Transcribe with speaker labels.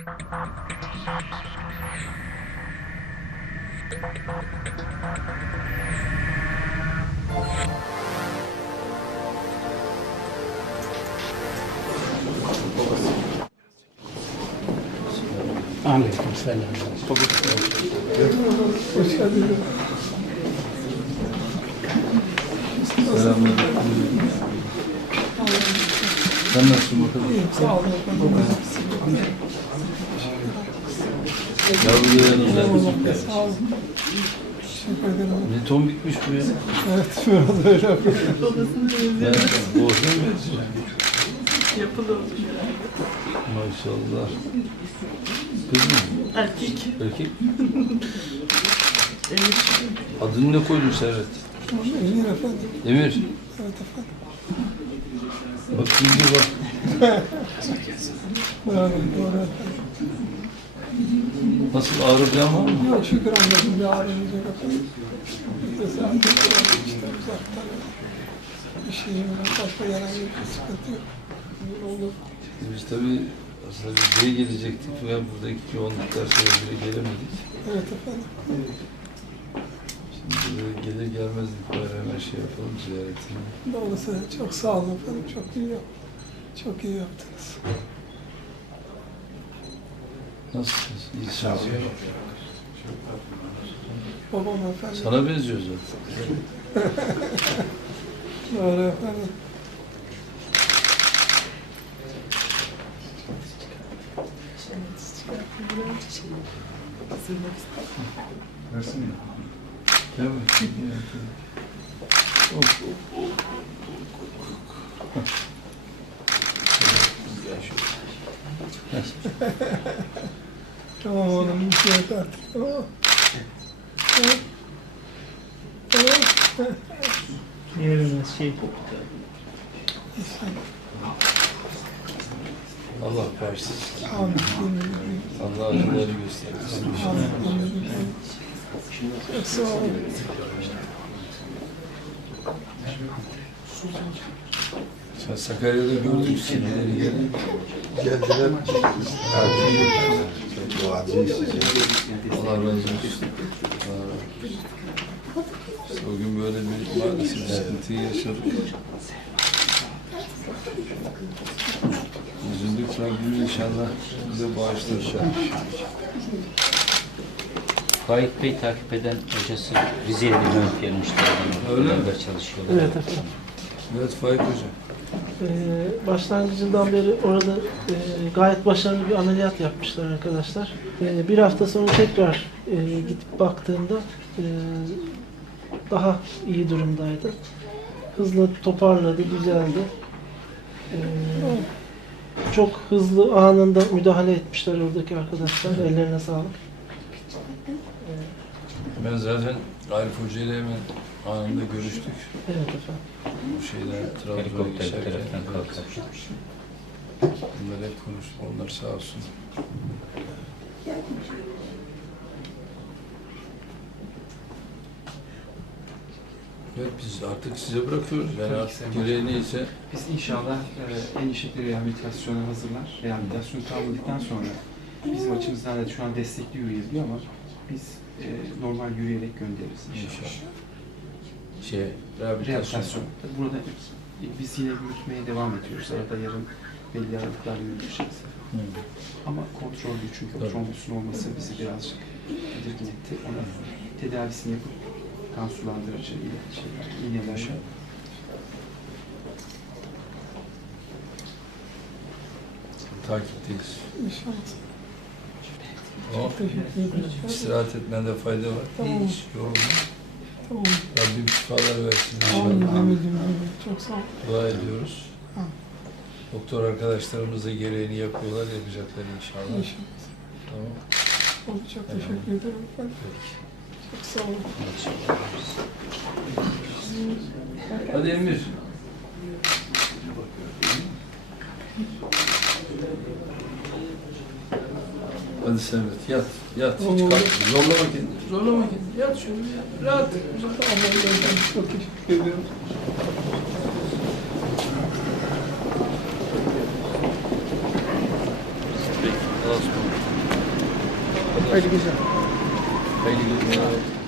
Speaker 1: Aleykümselam.
Speaker 2: Hoş geldiniz.
Speaker 3: Selamünaleyküm. Sen nasılsın bakalım?
Speaker 2: Sağ olun.
Speaker 3: Yavru yanınızda.
Speaker 2: Sağ olun. Teşekkür ederim.
Speaker 3: Ne ton bitmiş bu ya?
Speaker 2: Evet, biraz öyle yapıyorum.
Speaker 3: Bu olsun mu?
Speaker 4: Yapılı olmuş.
Speaker 3: Maşallah. Kız mı?
Speaker 4: Erkek.
Speaker 3: Erkek?
Speaker 4: Emir.
Speaker 3: Adını ne koydun Servet?
Speaker 2: Emir efendim.
Speaker 3: Emir.
Speaker 2: Evet efendim.
Speaker 3: Bak bilgi bak.
Speaker 2: Doğru efendim.
Speaker 3: Nasıl ağrı falan var mı?
Speaker 2: Yok şükür anladım. Bir ağrımız yok efendim. Biz de sadece işte uzaktan bir şeyim var. Başka herhangi bir sıkıntı yok. Olur.
Speaker 3: Biz tabii aslında buraya gelecektik ve buradaki yoğunluklar sebebiyle gelemedik.
Speaker 2: Evet efendim.
Speaker 3: Şimdi buraya gelir gelmez bari hemen şey yapalım ziyaretini.
Speaker 2: Doğrusu çok sağ olun efendim. Çok iyi yaptınız. Çok iyi yaptınız.
Speaker 3: Nasılsınız? İyisiniz.
Speaker 2: Babam efendim.
Speaker 3: Sana benziyor zaten.
Speaker 2: Doğru efendim.
Speaker 3: Versin mi? Gel bakayım. Of.
Speaker 2: Tamam oğlum, bir şey yok artık. Tamam.
Speaker 1: Yerimiz şey.
Speaker 3: Allah bağışlasın.
Speaker 2: Amin.
Speaker 3: Allah acıları göstermesin.
Speaker 2: Çok sağ olun.
Speaker 3: Sen Sakarya'da gördük seni gene.
Speaker 5: Geldiler. Duacıyız size.
Speaker 3: Allah razı olsun. Allah razı olsun. İşte o gün böyle bir maalesef sıkıntıyı yaşadık. Üzüldük Rabbim inşallah bize bağışlar.
Speaker 1: Faik Bey takip eden hocası Rize'ye bir dönüp gelmişti.
Speaker 3: Öyle mi?
Speaker 1: Beraber çalışıyorlar.
Speaker 6: Evet efendim.
Speaker 3: Evet Faik Hoca.
Speaker 6: Başlangıcından beri orada gayet başarılı bir ameliyat yapmışlar arkadaşlar. Bir hafta sonra tekrar gidip baktığımda daha iyi durumdaydı. Hızlı toparladı, düzeldi. Çok hızlı anında müdahale etmişler oradaki arkadaşlar. Ellerine sağlık.
Speaker 3: Ben zaten Arif Hoca ile hemen anında görüştük.
Speaker 6: Evet efendim.
Speaker 3: Bu şeyden Trabzon'a
Speaker 1: Helikopter
Speaker 3: geçerken.
Speaker 1: taraftan kalkar.
Speaker 3: Bunlar hep konuştuk. Onlar sağ olsun. Evet biz artık size bırakıyoruz. Yani
Speaker 7: Tabii ki
Speaker 3: artık
Speaker 7: Sayın
Speaker 3: gereği neyse.
Speaker 7: Biz inşallah en iyi şekilde rehabilitasyona hazırlar. Rehabilitasyon tamamladıktan sonra bizim açımızdan da şu an destekli yürüyebiliyor ama biz normal yürüyerek göndeririz inşallah. Rehabilitasyon. Tabii burada biz yine yürütmeye devam ediyoruz. Arada yarın belli aralıklarla yürüyeceğiz. Ama kontrollü çünkü o trombosun olması bizi birazcık tedirgin etti. Ona tedavisini yapıp kan sulandırıcı iğneler.
Speaker 3: Takipteyiz.
Speaker 2: İnşallah.
Speaker 3: O
Speaker 2: Teşekkür ederim.
Speaker 3: istirahat etmende fayda var.
Speaker 2: Tamam.
Speaker 3: Hiç yorulma.
Speaker 2: Tamam.
Speaker 3: Rabbim şifalar versin
Speaker 2: Amin.
Speaker 3: inşallah.
Speaker 2: Amin. Çok sağ olun.
Speaker 3: Dua ediyoruz.
Speaker 2: Amin.
Speaker 3: Doktor arkadaşlarımız da gereğini yapıyorlar, yapacaklar inşallah.
Speaker 2: İnşallah.
Speaker 3: Tamam.
Speaker 2: Oldu. Çok teşekkür ederim efendim.
Speaker 3: Peki.
Speaker 2: Çok sağ olun.
Speaker 3: Hadi Emir. Hadi Servet yat, yat. Hiç
Speaker 2: Tamam.
Speaker 3: kalkma. Zorlama kendini. Zorlama kendini. Yat şöyle ya. Rahat.
Speaker 2: Amin. Efendim. Çok teşekkür ederim.
Speaker 3: Peki. Allah Osman.
Speaker 6: Hayırlı geceler.
Speaker 3: Hayırlı geceler.